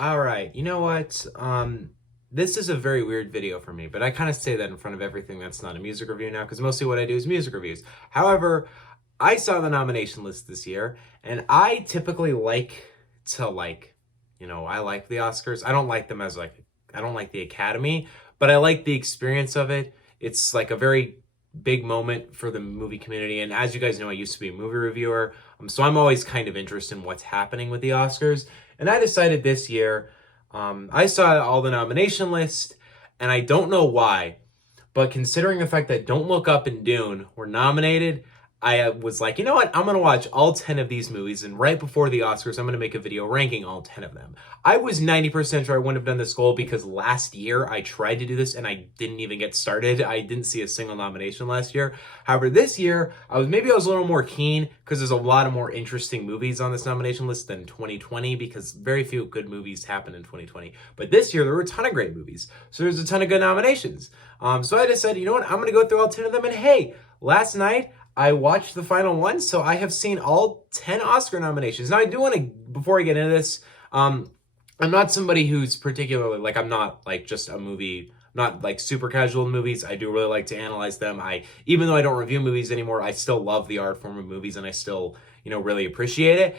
All right, you know what? This is a very weird video for me, but I kind of say that in front of everything that's not a music review now, because mostly what I do is music reviews. However, I saw the nomination list this year, and I typically I like the Oscars. I don't like them as I don't like the Academy, but I like the experience of it. It's like a very big moment for the movie community, and as you guys know, I used to be a movie reviewer, so I'm always kind of interested in what's happening with the Oscars. And I decided this year, I saw all the nomination list, and I don't know why, but considering the fact that Don't Look Up and Dune were nominated, I was like, you know what? I'm going to watch all 10 of these movies, and right before the Oscars, I'm going to make a video ranking all 10 of them. I was 90% sure I wouldn't have done this goal because last year I tried to do this and I didn't even get started. I didn't see a single nomination last year. However, this year, I was a little more keen because there's a lot of more interesting movies on this nomination list than 2020 because very few good movies happened in 2020. But this year, there were a ton of great movies. So there's a ton of good nominations. So I decided, you know what? I'm going to go through all 10 of them. And hey, last night, I watched the final one, so I have seen all 10 Oscar nominations. Now, I do want to, before I get into this, I'm not somebody who's particularly, I'm not, just a movie, not, super casual in movies. I do really like to analyze them. Even though I don't review movies anymore, I still love the art form of movies, and I still, really appreciate it.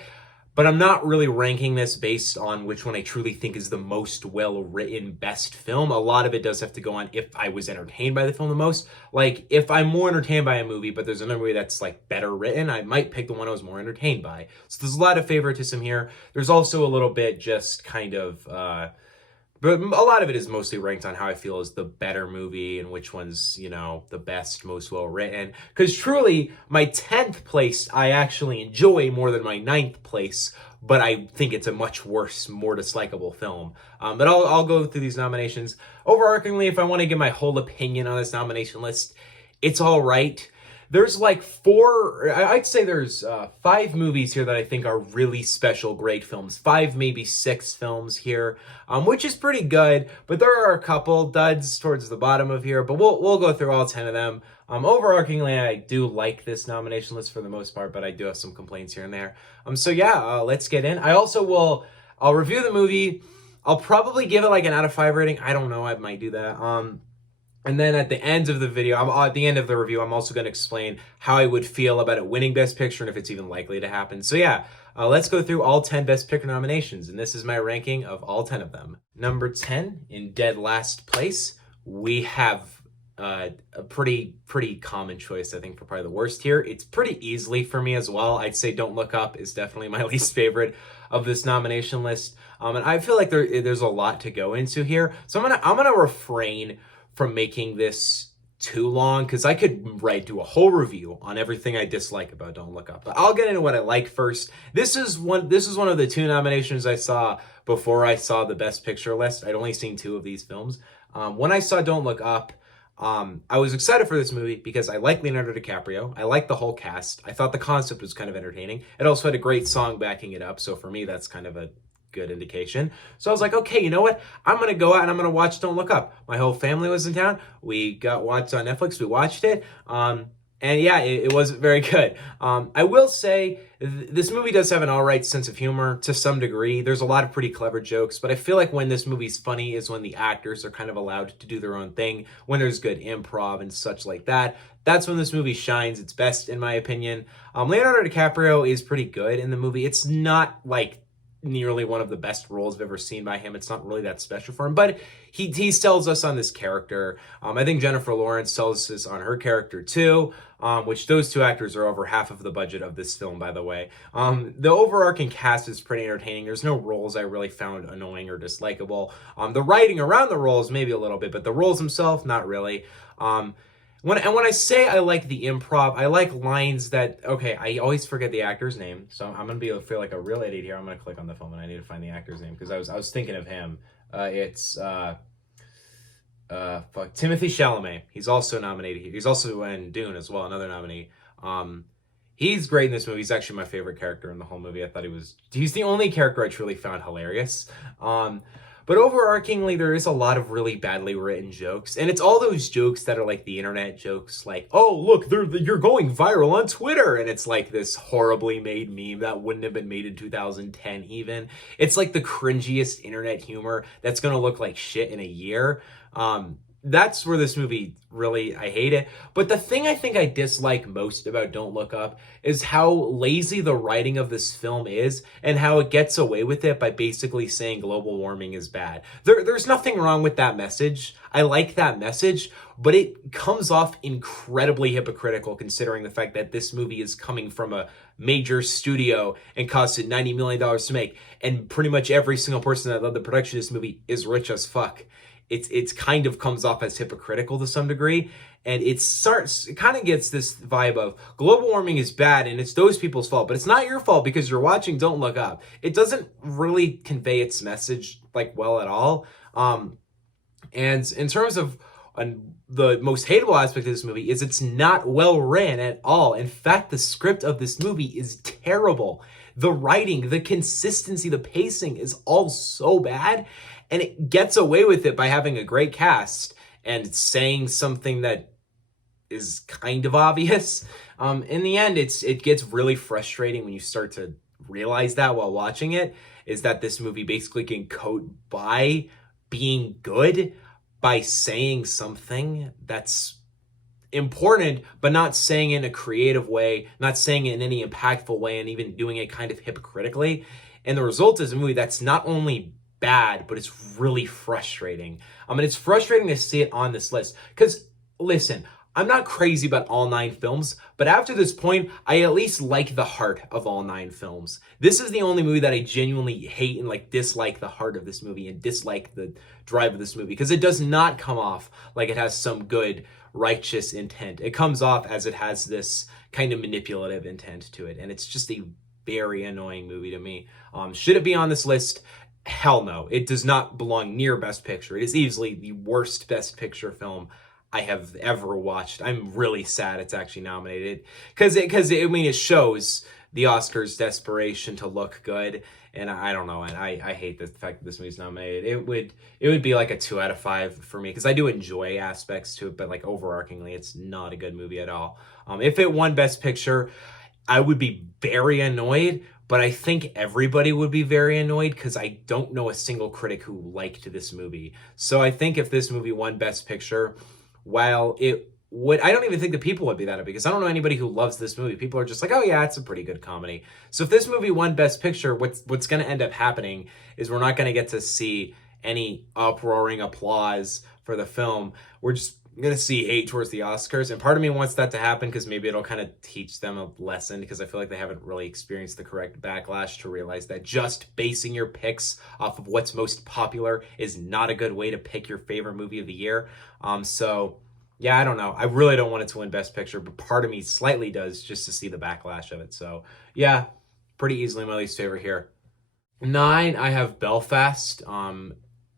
But I'm not really ranking this based on which one I truly think is the most well-written best film. A lot of it does have to go on if I was entertained by the film the most. If I'm more entertained by a movie, but there's another movie that's, better written, I might pick the one I was more entertained by. So there's a lot of favoritism here. There's also a little bit just kind of... but a lot of it is mostly ranked on how I feel is the better movie and which one's, the best, most well-written. Because truly, my 10th place I actually enjoy more than my 9th place, but I think it's a much worse, more dislikable film. But I'll go through these nominations. Overarchingly, if I want to give my whole opinion on this nomination list, it's all right. There's I'd say there's 5 movies here that I think are really special, great films. 5, maybe 6 films here, which is pretty good. But there are a couple duds towards the bottom of here, but we'll go through all 10 of them. Overarchingly, I do like this nomination list for the most part, but I do have some complaints here and there. Let's get in. I'll review the movie. I'll probably give it an out of 5 rating. I don't know, I might do that. And then at the end of the video, at the end of the review, I'm also going to explain how I would feel about it winning Best Picture and if it's even likely to happen. Let's go through all 10 Best Picture nominations, and this is my ranking of all 10 of them. Number 10, in dead last place, we have a pretty common choice, I think, for probably the worst here. It's pretty easily for me as well. I'd say Don't Look Up is definitely my least favorite of this nomination list. And I feel like there's a lot to go into here. So I'm gonna refrain from making this too long because I could do a whole review on everything I dislike about Don't Look Up. But I'll get into what I like first. This is one of the 2 nominations I saw before I saw the Best Picture list. I'd only seen 2 of these films. When I saw Don't Look Up, I was excited for this movie because I like Leonardo DiCaprio. I like the whole cast. I thought the concept was kind of entertaining. It also had a great song backing it up, so for me, that's kind of a good indication. So I was like, okay, you know what? I'm going to go out and I'm going to watch Don't Look Up. My whole family was in town. We got watched on Netflix. We watched it. It wasn't very good. I will say this movie does have an all right sense of humor to some degree. There's a lot of pretty clever jokes, but I feel like when this movie's funny is when the actors are kind of allowed to do their own thing, when there's good improv and such like that. That's when this movie shines its best, in my opinion. Leonardo DiCaprio is pretty good in the movie. It's not nearly one of the best roles I've ever seen by him. It's not really that special for him, but he sells us on this character. I think Jennifer Lawrence sells us on her character too, which those 2 actors are over half of the budget of this film, by the way. The overarching cast is pretty entertaining. There's no roles I really found annoying or dislikable. The writing around the roles, maybe a little bit, but the roles themselves, not really. When I say I like the improv, I like lines that, okay, I always forget the actor's name, so I'm going to feel like a real idiot here. I'm going to click on the film and I need to find the actor's name because I was thinking of him. It's Timothy Chalamet. He's also nominated. He's also in Dune as well, another nominee. He's great in this movie. He's actually my favorite character in the whole movie. I thought he's the only character I truly found hilarious. But But overarchingly, there is a lot of really badly written jokes. And it's all those jokes that are like the internet jokes, like, oh, look, you're going viral on Twitter. And it's like this horribly made meme that wouldn't have been made in 2010 even. It's like the cringiest internet humor that's going to look like shit in a year. That's where this movie really, I hate it. But the thing I think I dislike most about Don't Look Up is how lazy the writing of this film is and how it gets away with it by basically saying global warming is bad. There's nothing wrong with that message. I like that message, but it comes off incredibly hypocritical considering the fact that this movie is coming from a major studio and costed $90 million to make. And pretty much every single person that led the production of this movie is rich as fuck. It's kind of comes off as hypocritical to some degree, and it kind of gets this vibe of global warming is bad and it's those people's fault, but it's not your fault because you're watching Don't Look Up. It doesn't really convey its message like well at all. And in terms of the most hateable aspect of this movie is it's not well written at all. In fact, the script of this movie is terrible. The writing, the consistency, the pacing is all so bad. And it gets away with it by having a great cast and saying something that is kind of obvious. In the end, it gets really frustrating when you start to realize that while watching it, is that this movie basically can code by being good by saying something that's important, but not saying it in a creative way, not saying it in any impactful way, and even doing it kind of hypocritically. And the result is a movie that's not only bad, but it's really frustrating. And it's frustrating to see it on this list. Because, listen, I'm not crazy about all 9 films, but after this point, I at least like the heart of all 9 films. This is the only movie that I genuinely hate and like dislike the heart of this movie and dislike the drive of this movie, because it does not come off like it has some good, righteous intent. It comes off as it has this kind of manipulative intent to it, and it's just a very annoying movie to me. Should it be on this list? Hell no. It does not belong near Best Picture. It is easily the worst Best Picture film I have ever watched. I'm really sad it's actually nominated because it shows the Oscars' desperation to look good, and I don't know, and I hate the fact that this movie's nominated. It would be like a 2 out of 5 for me because I do enjoy aspects to it, but like overarchingly, it's not a good movie at all. If it won Best Picture, I would be very annoyed. But I think everybody would be very annoyed because I don't know a single critic who liked this movie. So I think if this movie won Best Picture, while it would, I don't even think the people would be that because I don't know anybody who loves this movie. People are just like, oh yeah, it's a pretty good comedy. So if this movie won Best Picture, what's going to end up happening is we're not going to get to see any uproaring applause for the film. We're just going to see hate towards the Oscars, and part of me wants that to happen because maybe it'll kind of teach them a lesson, because I feel like they haven't really experienced the correct backlash to realize that just basing your picks off of what's most popular is not a good way to pick your favorite movie of the year. So yeah, I don't know. I really don't want it to win Best Picture, but part of me slightly does just to see the backlash of it. So yeah, pretty easily my least favorite here. 9, I have Belfast.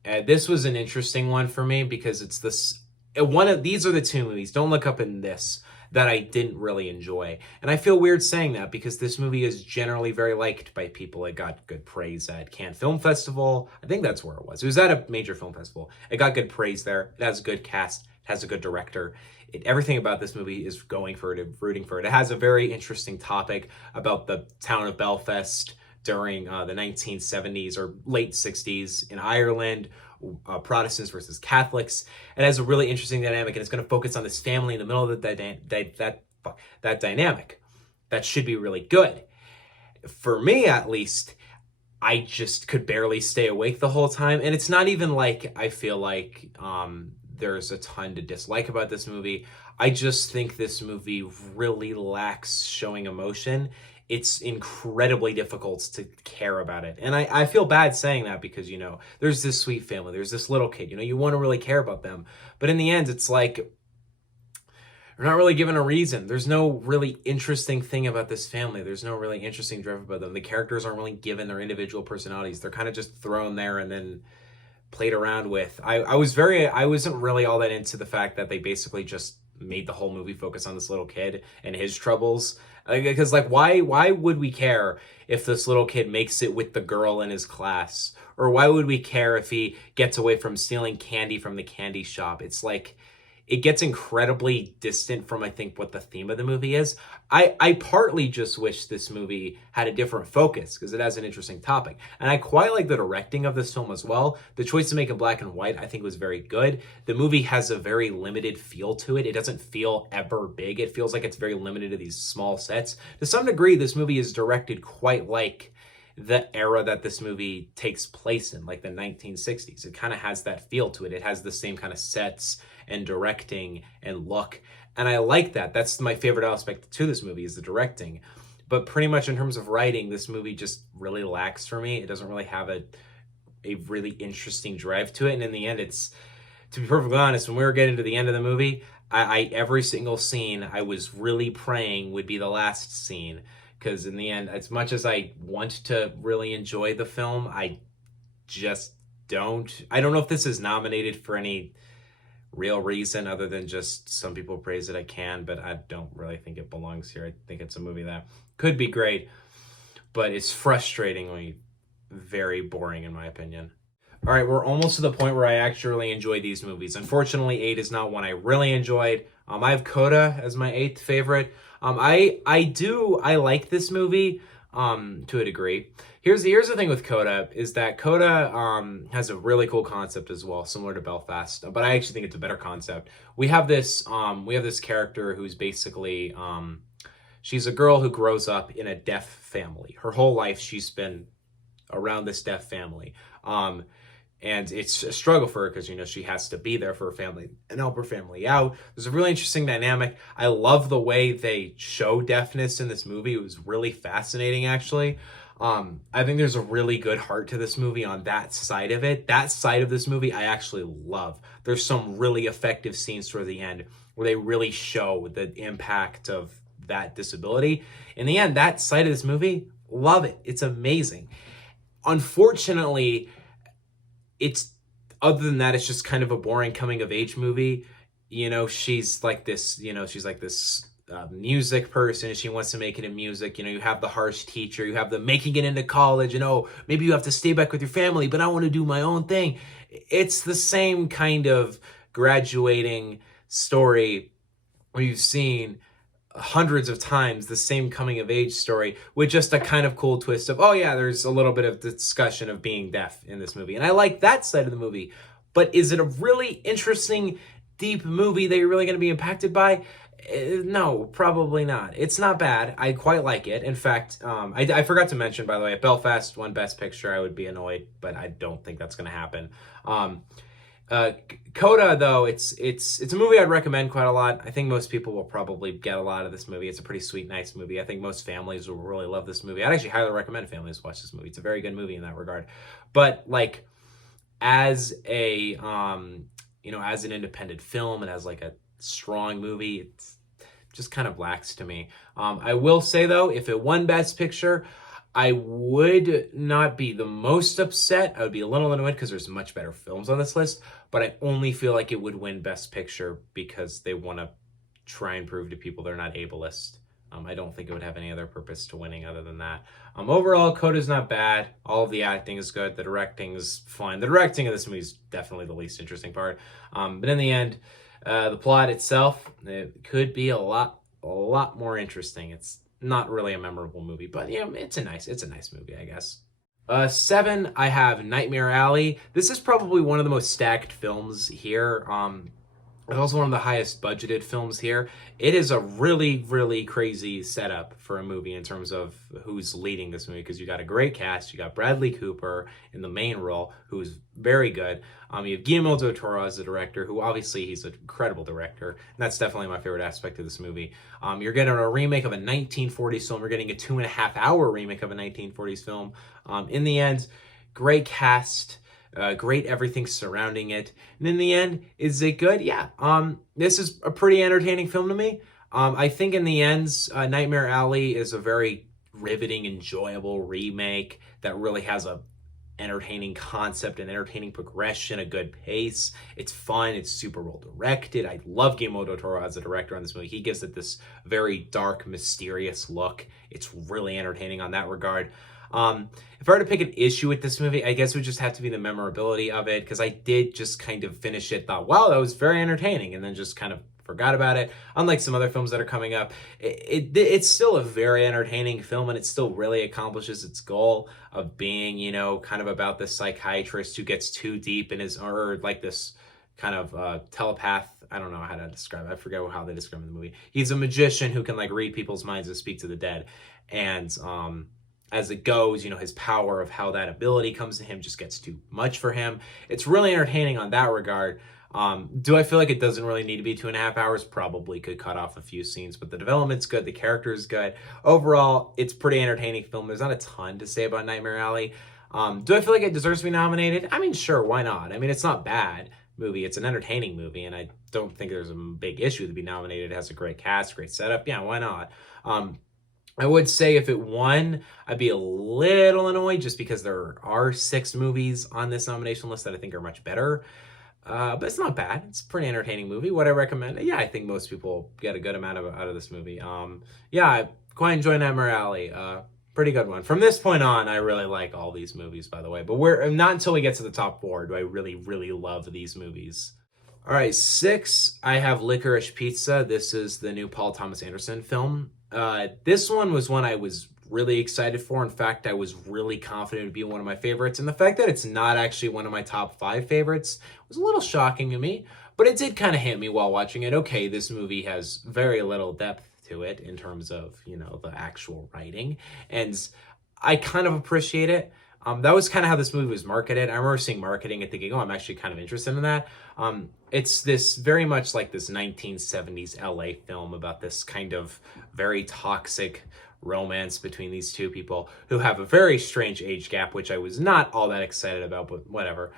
This was an interesting one for me because it's this. These are the 2 movies, Don't Look Up and this, that I didn't really enjoy. And I feel weird saying that because this movie is generally very liked by people. It got good praise at Cannes Film Festival. I think that's where it was. It was at a major film festival. It got good praise there. It has a good cast. It has a good director. Everything about this movie is going for it and rooting for it. It has a very interesting topic about the town of Belfast during the 1970s or late 60s in Ireland, Protestants versus Catholics. It has a really interesting dynamic, and it's going to focus on this family in the middle of that dynamic. That should be really good. For me, at least, I just could barely stay awake the whole time, and it's not even like I feel like there's a ton to dislike about this movie. I just think this movie really lacks showing emotion. It's incredibly difficult to care about it. And I feel bad saying that because, there's this sweet family, there's this little kid, you want to really care about them. But in the end, it's like, we're not really given a reason. There's no really interesting thing about this family. There's no really interesting drive about them. The characters aren't really given their individual personalities. They're kind of just thrown there and then played around with. I wasn't really all that into the fact that they basically just made the whole movie focus on this little kid and his troubles. Because like, why would we care if this little kid makes it with the girl in his class? Or why would we care if he gets away from stealing candy from the candy shop? It's like, it gets incredibly distant from, I think, what the theme of the movie is. I partly just wish this movie had a different focus because it has an interesting topic. And I quite like the directing of this film as well. The choice to make it black and white, I think, was very good. The movie has a very limited feel to it. It doesn't feel ever big. It feels like it's very limited to these small sets. To some degree, this movie is directed quite like the era that this movie takes place in, like the 1960s. It kind of has that feel to it. It has the same kind of sets and directing and look. And I like that. That's my favorite aspect to this movie, is the directing. But pretty much in terms of writing, this movie just really lacks for me. It doesn't really have a really interesting drive to it. And in the end, it's, to be perfectly honest, when we were getting to the end of the movie, I every single scene I was really praying would be the last scene. Because in the end, as much as I want to really enjoy the film, I just don't. I don't know if this is nominated for any real reason other than just some people praise it. I can, but I don't really think it belongs here. I think it's a movie that could be great, but it's frustratingly very boring in my opinion. All right, we're almost to the point where I actually enjoy these movies. Unfortunately, 8 is not one I really enjoyed. I have Coda as my 8th favorite. I like this movie to a degree. Here's the thing with Coda, is that Coda has a really cool concept as well, similar to Belfast, but I actually think it's a better concept. We have this character who's basically she's a girl who grows up in a deaf family. Her whole life she's been around this deaf family. And it's a struggle for her because, you know, she has to be there for her family and help her family out. There's a really interesting dynamic. I love the way they show deafness in this movie. It was really fascinating, actually. I think there's a really good heart to this movie on that side of it. That side of this movie I actually love. There's some really effective scenes toward the end where they really show the impact of that disability. In the end, that side of this movie, love it. It's amazing. Unfortunately, it's, other than that, it's just kind of a boring coming of age movie. You know, she's like this music person. She wants to make it in music. You know, you have the harsh teacher, you have the making it into college, and oh, maybe you have to stay back with your family, but I want to do my own thing. It's the same kind of graduating story where you've seen hundreds of times the same coming of age story with just a kind of cool twist of, oh yeah, there's a little bit of discussion of being deaf in this movie. And I like that side of the movie. But is it a really interesting, deep movie that you're really going to be impacted by? No, probably not. It's not bad. I quite like it. In fact, I forgot to mention, by the way, if Belfast won Best Picture, I would be annoyed, but I don't think that's going to happen. Coda, though, it's a movie I'd recommend quite a lot. I think most people will probably get a lot of this movie. It's a pretty sweet, nice movie. I think most families will really love this movie. I'd actually highly recommend families watch this movie. It's a very good movie in that regard. But like, as a as an independent film and as like a strong movie, it's just kind of lacks to me. I will say though, if it won Best Picture, I would not be the most upset. I would be a little annoyed because there's much better films on this list, but I only feel like it would win Best Picture because they want to try and prove to people they're not ableist. I don't think it would have any other purpose to winning other than that. Overall, Coda's not bad. All of the acting is good. The directing is fine. The directing of this movie is definitely the least interesting part. But in the end, the plot itself, it could be a lot more interesting. It's not really a memorable movie, but yeah, it's a nice movie, I guess. 7, I have Nightmare Alley. This is probably one of the most stacked films here. It's also one of the highest budgeted films here. It is a really, really crazy setup for a movie in terms of who's leading this movie, because you got a great cast. You got Bradley Cooper in the main role, who's very good. You have Guillermo del Toro as the director, who obviously he's an incredible director. And that's definitely my favorite aspect of this movie. You're getting a remake of a 1940s film. You're getting a 2.5-hour remake of a 1940s film. In the end, great cast. Great everything surrounding it. And in the end, is it good? Yeah. This is a pretty entertaining film to me. I think in the end, Nightmare Alley is a very riveting, enjoyable remake that really has an entertaining concept, an entertaining progression, a good pace. It's fun. It's super well directed. I love Guillermo del Toro as a director on this movie. He gives it this very dark, mysterious look. It's really entertaining on that regard. If I were to pick an issue with this movie, I guess it would just have to be the memorability of it, because I did just kind of finish it, thought, wow, that was very entertaining, and then just kind of forgot about it. Unlike some other films that are coming up, it's still a very entertaining film, and it still really accomplishes its goal of being, you know, kind of about this psychiatrist who gets too deep in his, or like this kind of telepath. I don't know how to describe it. I forget how they describe it in the movie. He's a magician who can like read people's minds and speak to the dead. And as it goes, you know, his power of how that ability comes to him just gets too much for him. It's really entertaining on that regard. Do I feel like it doesn't really need to be 2.5 hours? Probably could cut off a few scenes, but the development's good, the character is good. Overall, it's pretty entertaining film. There's not a ton to say about Nightmare Alley. Do I feel like it deserves to be nominated? I mean, sure, why not? I mean, it's not bad movie. It's an entertaining movie, and I don't think there's a big issue to be nominated. It has a great cast, great setup. Yeah, why not? I would say if it won, I'd be a little annoyed just because there are 6 movies on this nomination list that I think are much better. But it's not bad. It's a pretty entertaining movie. Would I recommend it? Yeah, I think most people get a good amount out of this movie. Yeah, I quite enjoy Nightmare Alley. Pretty good one. From this point on, I really like all these movies, by the way. But we're not until we get to the top 4 do I really, really love these movies. All right, 6, I have Licorice Pizza. This is the new Paul Thomas Anderson film. This one was one I was really excited for. In fact, I was really confident it would be one of my favorites. And the fact that it's not actually one of my top 5 favorites was a little shocking to me. But it did kind of hit me while watching it. Okay, this movie has very little depth to it in terms of, you know, the actual writing. And I kind of appreciate it. That was kind of how this movie was marketed. I remember seeing marketing and thinking, oh, I'm actually kind of interested in that. It's this very much like this 1970s LA film about this kind of very toxic romance between these two people who have a very strange age gap, which I was not all that excited about, but whatever.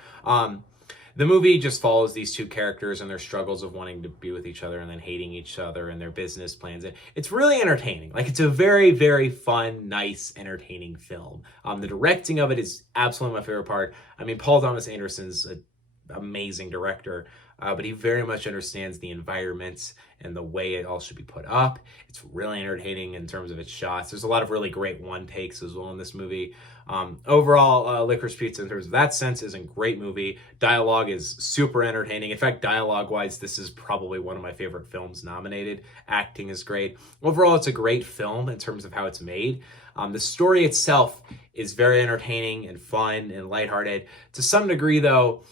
The movie just follows these two characters and their struggles of wanting to be with each other and then hating each other and their business plans. It's really entertaining. Like, it's a very, very fun, nice, entertaining film. The directing of it is absolutely my favorite part. I mean, Paul Thomas Anderson's an amazing director, but he very much understands the environment and the way it all should be put up. It's really entertaining in terms of its shots. There's a lot of really great one takes as well in this movie. Overall, Licorice Pizza, in terms of that sense, is a great movie. Dialogue is super entertaining. In fact, dialogue-wise, this is probably one of my favorite films nominated. Acting is great. Overall, it's a great film in terms of how it's made. The story itself is very entertaining and fun and lighthearted. To some degree, though,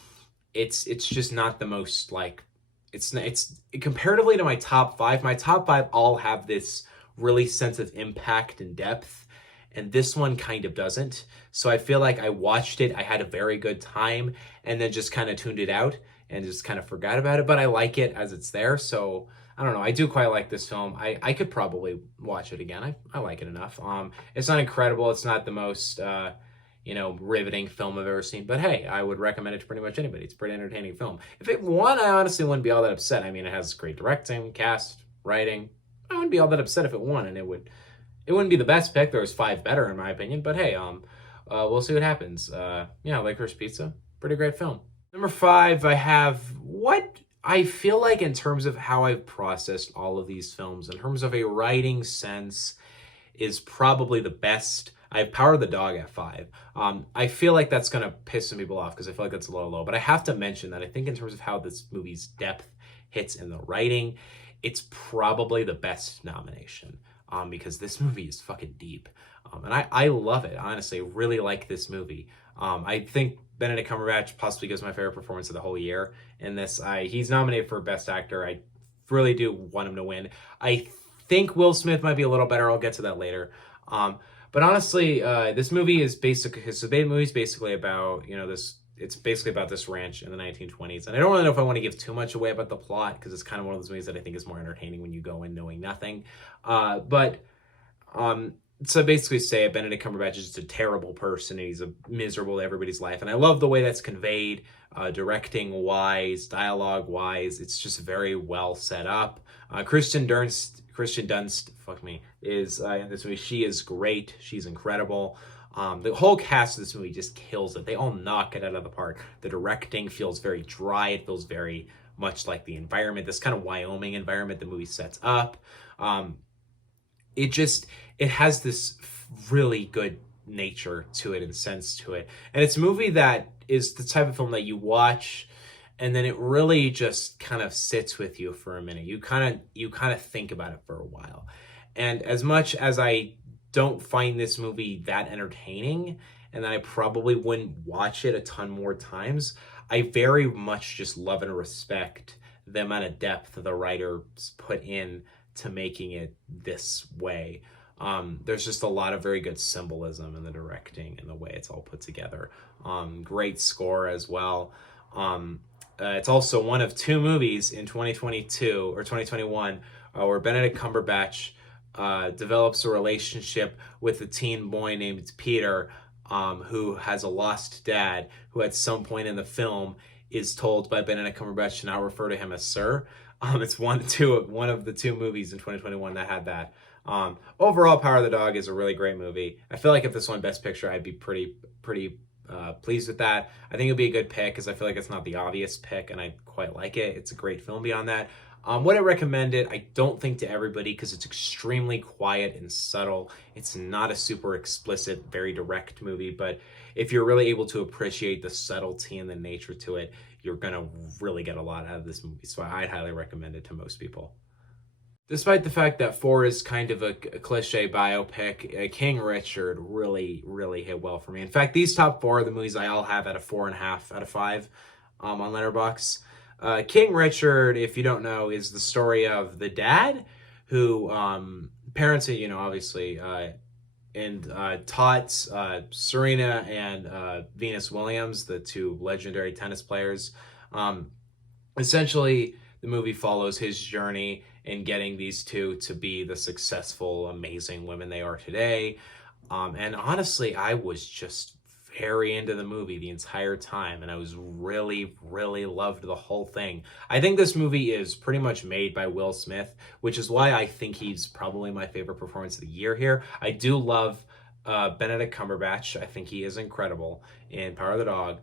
it's just not the most, like, it's comparatively to my top 5. My top 5 all have this really sense of impact and depth, and this one kind of doesn't. So I feel like I watched it, I had a very good time, and then just kind of tuned it out and just kind of forgot about it. But I like it as it's there, so I don't know. I do quite like this film. I could probably watch it again. I like it enough. It's not incredible. It's not the most riveting film I've ever seen. But hey, I would recommend it to pretty much anybody. It's a pretty entertaining film. If it won, I honestly wouldn't be all that upset. I mean, it has great directing, cast, writing. I wouldn't be all that upset if it won, and it wouldn't be the best pick. There was 5 better in my opinion. But hey, we'll see what happens. Yeah, Licorice Pizza, pretty great film. Number 5, I have what I feel like in terms of how I've processed all of these films, in terms of a writing sense, is probably the best. I have Power of the Dog at 5. I feel like that's going to piss some people off because I feel like that's a little low. But I have to mention that I think in terms of how this movie's depth hits in the writing, it's probably the best nomination because this movie is fucking deep. And I love it, honestly. I really like this movie. I think Benedict Cumberbatch possibly gives my favorite performance of the whole year in this. He's nominated for Best Actor. I really do want him to win. I think Will Smith might be a little better. I'll get to that later. But honestly, this movie is basically about, it's basically about this ranch in the 1920s. And I don't really know if I want to give too much away about the plot because it's kind of one of those movies that I think is more entertaining when you go in knowing nothing. So basically say Benedict Cumberbatch is just a terrible person and he's miserable to everybody's life. And I love the way that's conveyed, directing-wise, dialogue-wise. It's just very well set up. Kristen Dunst, is in this movie. She is great. She's incredible. The whole cast of this movie just kills it. They all knock it out of the park. The directing feels very dry. It feels very much like the environment, this kind of Wyoming environment the movie sets up. It has this really good nature to it and sense to it. And it's a movie that is the type of film that you watch and then it really just kind of sits with you for a minute. You kind of think about it for a while. And as much as I don't find this movie that entertaining, and I probably wouldn't watch it a ton more times, I very much just love and respect the amount of depth the writers put in to making it this way. There's just a lot of very good symbolism in the directing and the way it's all put together. Great score as well. It's also one of two movies in 2022 or 2021 where Benedict Cumberbatch develops a relationship with a teen boy named Peter, who has a lost dad, who at some point in the film is told by Benedict Cumberbatch to not refer to him as sir. It's one of the two movies in 2021 that had that. Overall, Power of the Dog is a really great movie. I feel like if this won Best Picture, I'd be pretty pleased with that. I think it'd be a good pick because I feel like it's not the obvious pick, and I quite like it. It's a great film beyond that. Would I recommend it? I don't think to everybody because it's extremely quiet and subtle. It's not a super explicit, very direct movie, but if you're really able to appreciate the subtlety and the nature to it, you're going to really get a lot out of this movie. So I'd highly recommend it to most people. Despite the fact that 4 is kind of a cliche biopic, King Richard really, really hit well for me. In fact, these top 4 are the movies I all have at a 4.5 out of 5 on Letterboxd. King Richard, if you don't know, is the story of the dad who parents, obviously, and taught Serena and Venus Williams, the two legendary tennis players. Essentially, the movie follows his journey in getting these two to be the successful, amazing women they are today. And honestly, I was just very into the movie the entire time, and I was really, really loved the whole thing. I think this movie is pretty much made by Will Smith, which is why I think he's probably my favorite performance of the year here. I do love Benedict Cumberbatch. I think he is incredible in Power of the Dog.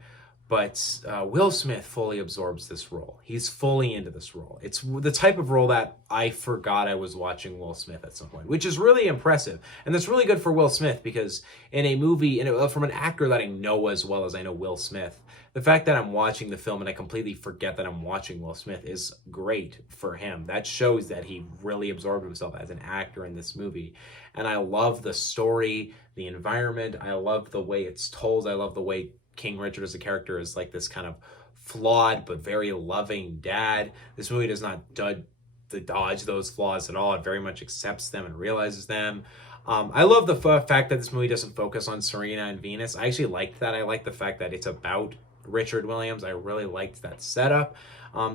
But Will Smith fully absorbs this role. He's fully into this role. It's the type of role that I forgot I was watching Will Smith at some point, which is really impressive. And that's really good for Will Smith because in a movie, from an actor that I know as well as I know Will Smith, the fact that I'm watching the film and I completely forget that I'm watching Will Smith is great for him. That shows that he really absorbed himself as an actor in this movie. And I love the story, the environment. I love the way it's told. I love the way King Richard as a character is like this kind of flawed but very loving dad. This movie does not dodge those flaws at all. It very much accepts them and realizes them. I love the fact that this movie doesn't focus on Serena and Venus. I actually liked that. I like the fact that it's about Richard Williams. I really liked that setup.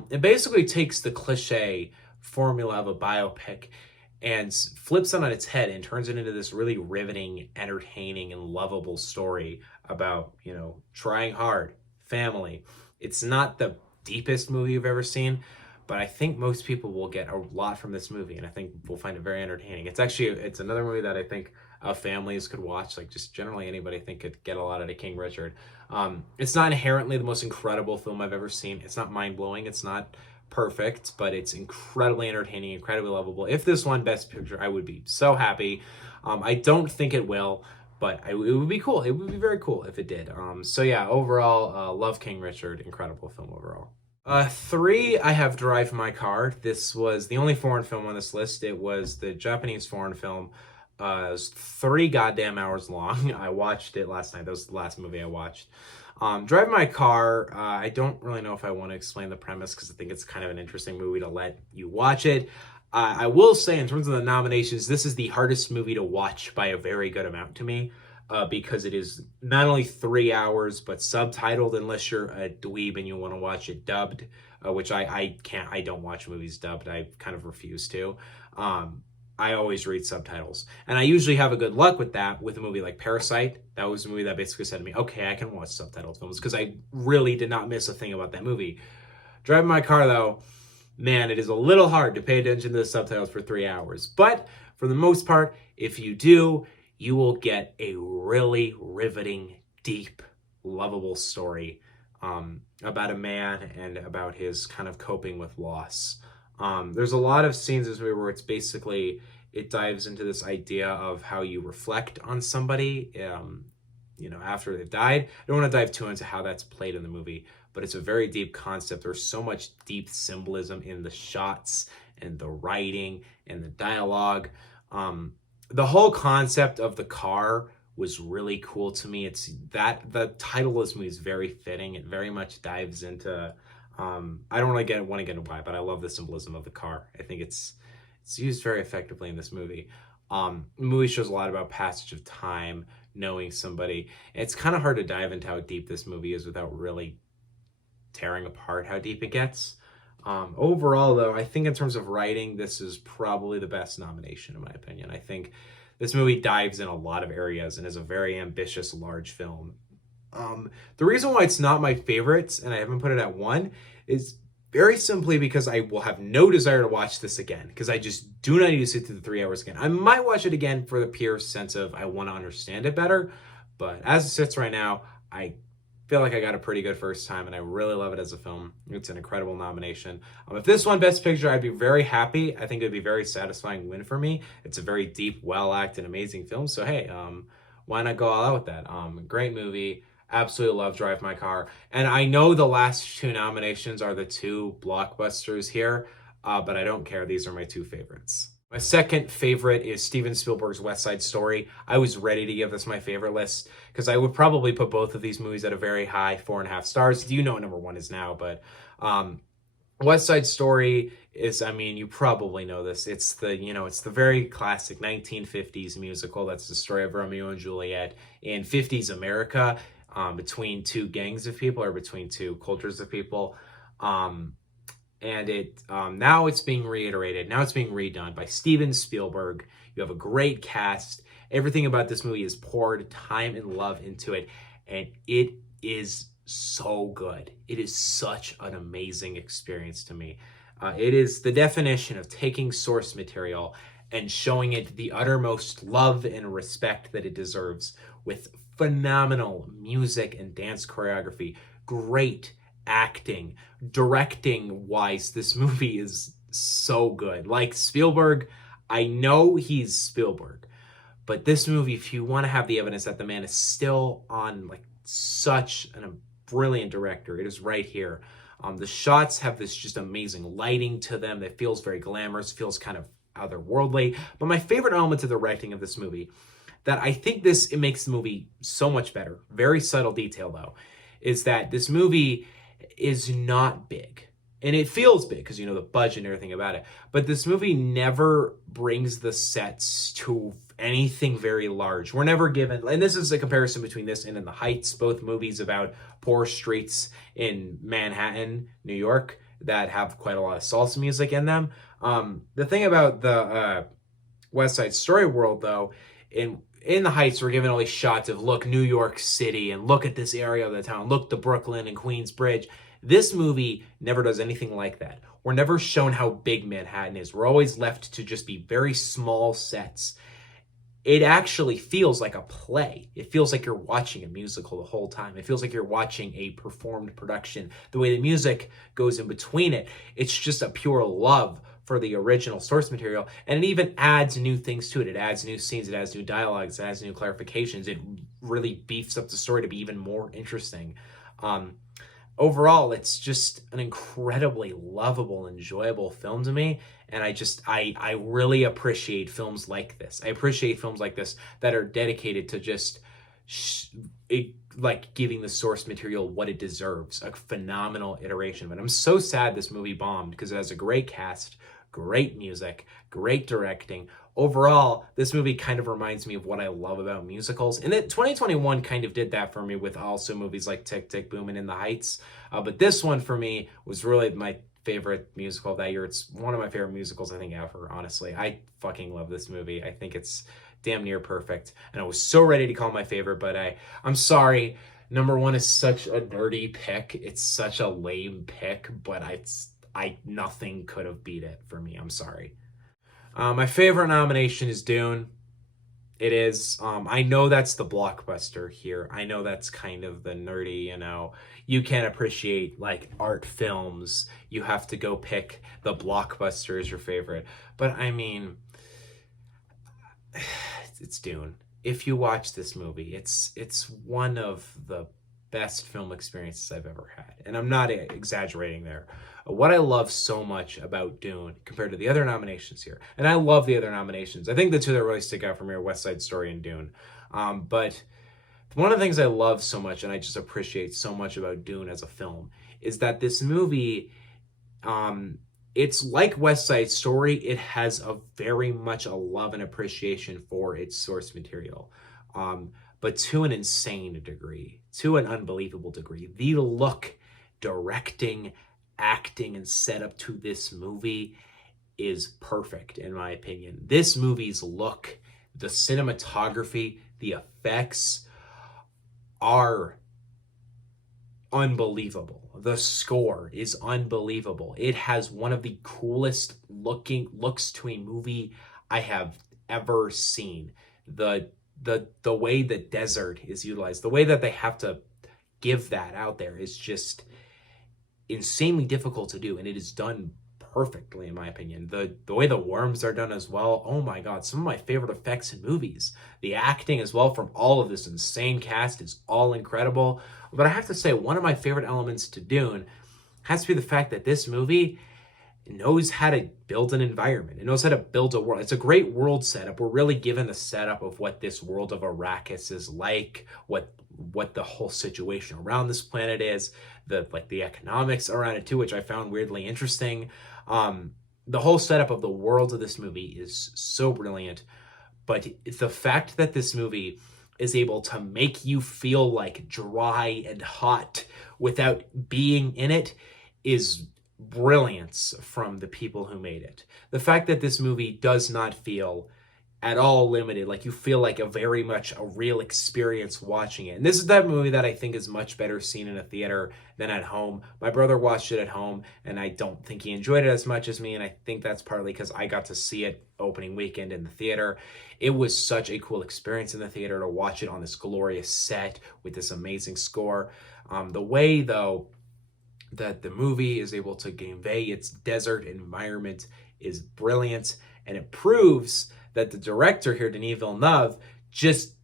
It basically takes the cliche formula of a biopic and flips it on its head and turns it into this really riveting, entertaining, and lovable story about, trying hard, family. It's not the deepest movie you've ever seen, but I think most people will get a lot from this movie, and I think we'll find it very entertaining. It's another movie that I think families could watch, like just generally anybody I think could get a lot out of King Richard. It's not inherently the most incredible film I've ever seen. It's not mind-blowing. It's not perfect, but it's incredibly entertaining, incredibly lovable. If this won Best Picture, I would be so happy. I don't think it will, but it would be cool. It would be very cool if it did. So yeah, overall, love King Richard. Incredible film overall. 3, I have Drive My Car. This was the only foreign film on this list. It was the Japanese foreign film. It was 3 goddamn hours long. I watched it last night. That was the last movie I watched. Drive My Car, I don't really know if I want to explain the premise because I think it's kind of an interesting movie to let you watch it. I will say, in terms of the nominations, this is the hardest movie to watch by a very good amount to me because it is not only 3 hours, but subtitled unless you're a dweeb and you want to watch it dubbed, which I can't. I don't watch movies dubbed. I kind of refuse to. I always read subtitles. And I usually have a good luck with that with a movie like Parasite. That was a movie that basically said to me, okay, I can watch subtitled films because I really did not miss a thing about that movie. Driving My Car, though, man, it is a little hard to pay attention to the subtitles for 3 hours. But for the most part, if you do, you will get a really riveting, deep, lovable story about a man and about his kind of coping with loss. There's a lot of scenes in this movie where it's basically, it dives into this idea of how you reflect on somebody, after they've died. I don't want to dive too into how that's played in the movie, but it's a very deep concept. There's so much deep symbolism in the shots and the writing and the dialogue. The whole concept of the car was really cool to me. It's that the title of this movie is very fitting. It very much dives into, I don't really want to get into why, but I love the symbolism of the car. I think it's used very effectively in this movie. The movie shows a lot about passage of time, knowing somebody. It's kind of hard to dive into how deep this movie is without really tearing apart how deep it gets. Overall, though, I think in terms of writing, this is probably the best nomination, in my opinion. I think this movie dives in a lot of areas and is a very ambitious, large film. The reason why it's not my favorite, and I haven't put it at 1, is very simply because I will have no desire to watch this again, because I just do not need to sit through the 3 hours again. I might watch it again for the pure sense of I want to understand it better, but as it sits right now, I feel like I got a pretty good first time, and I really love it as a film. It's an incredible nomination. If this won Best Picture, I'd be very happy. I think it would be a very satisfying win for me. It's a very deep, well-acted, amazing film, so hey, why not go all out with that? Great movie. Absolutely love Drive My Car. And I know the last 2 nominations are the 2 blockbusters here, but I don't care. These are my 2 favorites. My second favorite is Steven Spielberg's West Side Story. I was ready to give this my favorite list because I would probably put both of these movies at a very high 4.5 stars. You know what number 1 is now, but West Side Story is, I mean, you probably know this. It's the very classic 1950s musical. That's the story of Romeo and Juliet in 50s America, between 2 gangs of people or between 2 cultures of people. And it now it's being reiterated. Now it's being redone by Steven Spielberg. You have a great cast. Everything about this movie is poured time and love into it, and it is so good. It is such an amazing experience to me. It is the definition of taking source material and showing it the uttermost love and respect that it deserves, with phenomenal music and dance choreography, great acting, directing wise. This movie is so good. Like Spielberg, I know he's Spielberg, but this movie, if you want to have the evidence that the man is still on like such a brilliant director, it is right here. The shots have this just amazing lighting to them that feels very glamorous, feels kind of otherworldly. But my favorite element of the directing of this movie, that I think it makes the movie so much better, very subtle detail though, is that this movie is not big. And it feels big because, the budget and everything about it. But this movie never brings the sets to anything very large. We're never given, and this is a comparison between this and In the Heights, both movies about poor streets in Manhattan, New York, that have quite a lot of salsa music in them. The thing about the West Side Story world, though, in the Heights, we're given all these shots of, look, New York City, and look at this area of the town, look to Brooklyn and Queensbridge. This movie never does anything like that. We're never shown how big Manhattan is. We're always left to just be very small sets. It actually feels like a play. It feels like you're watching a musical the whole time. It feels like you're watching a performed production. The way the music goes in between it, it's just a pure love for the original source material, and it even adds new things to it. It adds new scenes, it adds new dialogues, it adds new clarifications. It really beefs up the story to be even more interesting. Overall, it's just an incredibly lovable, enjoyable film to me, and I really appreciate films like this. I appreciate films like this that are dedicated to just giving the source material what it deserves, a phenomenal iteration. But I'm so sad this movie bombed because it has a great cast, great music, great directing. Overall, this movie kind of reminds me of what I love about musicals. And that 2021 kind of did that for me with also movies like Tick, Tick, Boom and In the Heights. But this one for me was really my favorite musical of that year. It's one of my favorite musicals, I think, ever, honestly. I fucking love this movie. I think it's damn near perfect. And I was so ready to call my favorite, but I'm sorry. Number 1 is such a nerdy pick. It's such a lame pick, but nothing could have beat it for me. I'm sorry. My favorite nomination is Dune. It is. I know that's the blockbuster here. I know that's kind of the nerdy, you can't appreciate like art films. You have to go pick the blockbuster as your favorite. But I mean, it's Dune. If you watch this movie, it's one of the best film experiences I've ever had. And I'm not exaggerating there. What I love so much about Dune compared to the other nominations here, and I love the other nominations. I think the two that really stick out for me are West Side Story and Dune. But one of the things I love so much and I just appreciate so much about Dune as a film is that this movie, it's like West Side Story. It has a very much a love and appreciation for its source material. But to an insane degree, to an unbelievable degree. The look, directing, acting, and setup to this movie is perfect, in my opinion. This movie's look, the cinematography, the effects are unbelievable. The score is unbelievable. It has one of the coolest looks to a movie I have ever seen. The way the desert is utilized, the way that they have to give that out there is just insanely difficult to do, and it is done perfectly, in my opinion. The way the worms are done as well, oh my god, some of my favorite effects in movies. The acting as well from all of this insane cast is all incredible. But I have to say, one of my favorite elements to Dune has to be the fact that this movie knows how to build an environment. It knows how to build a world. It's a great world setup. We're really given the setup of what this world of Arrakis is like, what the whole situation around this planet is, the economics around it too, which I found weirdly interesting. The whole setup of the world of this movie is so brilliant, but the fact that this movie is able to make you feel like dry and hot without being in it is brilliance from the people who made it. The fact that this movie does not feel at all limited, like you feel like a very much a real experience watching it. And this is that movie that I think is much better seen in a theater than at home. My brother watched it at home, and I don't think he enjoyed it as much as me, and I think that's partly because I got to see it opening weekend in the theater. It was such a cool experience in the theater to watch it on this glorious set with this amazing score. The way, though, that the movie is able to convey its desert environment is brilliant, and it proves that the director here, Denis Villeneuve,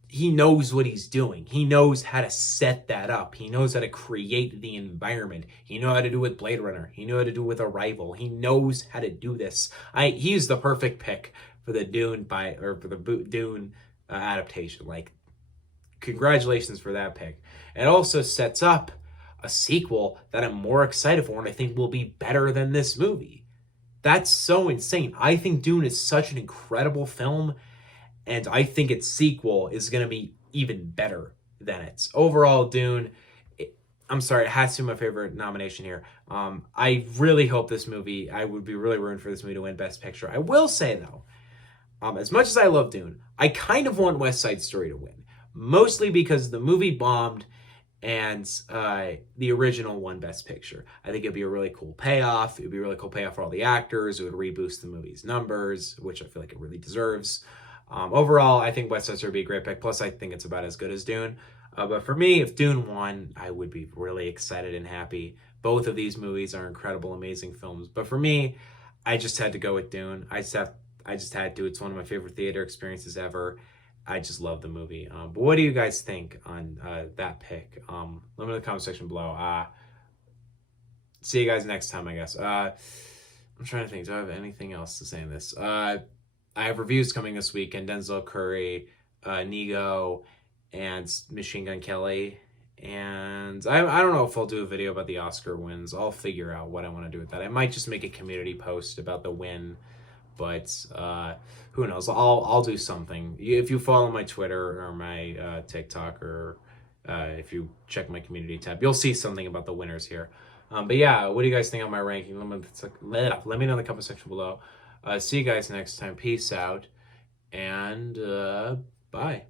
he knows what he's doing. He knows how to set that up. He knows how to create the environment. He knows how to do it with Blade Runner. He knows how to do it with Arrival. He knows how to do this. He's the perfect pick for the Dune Dune adaptation. Like, congratulations for that pick. It also sets up a sequel that I'm more excited for and I think will be better than this movie. That's so insane. I think Dune is such an incredible film, and I think its sequel is going to be even better than its. Overall, Dune, I'm sorry, it has to be my favorite nomination here. I really hope this movie, I would be really rooting for this movie to win Best Picture. I will say, though, as much as I love Dune, I kind of want West Side Story to win. Mostly because the movie bombed, and the original won Best Picture. I think it'd be a really cool payoff. It'd be a really cool payoff for all the actors. It would reboost the movie's numbers, which I feel like it really deserves. Overall, I think West Side Story would be a great pick. Plus, I think it's about as good as Dune. But for me, if Dune won, I would be really excited and happy. Both of these movies are incredible, amazing films. But for me, I just had to go with Dune. I just had to. It's one of my favorite theater experiences ever. I just love the movie. But what do you guys think on that pick? Let me know in the comment section below. See you guys next time, I guess. I'm trying to think. Do I have anything else to say in this? I have reviews coming this week, and Denzel Curry, Nego, and Machine Gun Kelly. And I don't know if I'll do a video about the Oscar wins. I'll figure out what I want to do with that. I might just make a community post about the win. But who knows? I'll do something. If you follow my Twitter or my TikTok, or if you check my community tab, you'll see something about the winners here. But yeah, what do you guys think on my ranking? Let me know in the comment section below. See you guys next time. Peace out, and bye.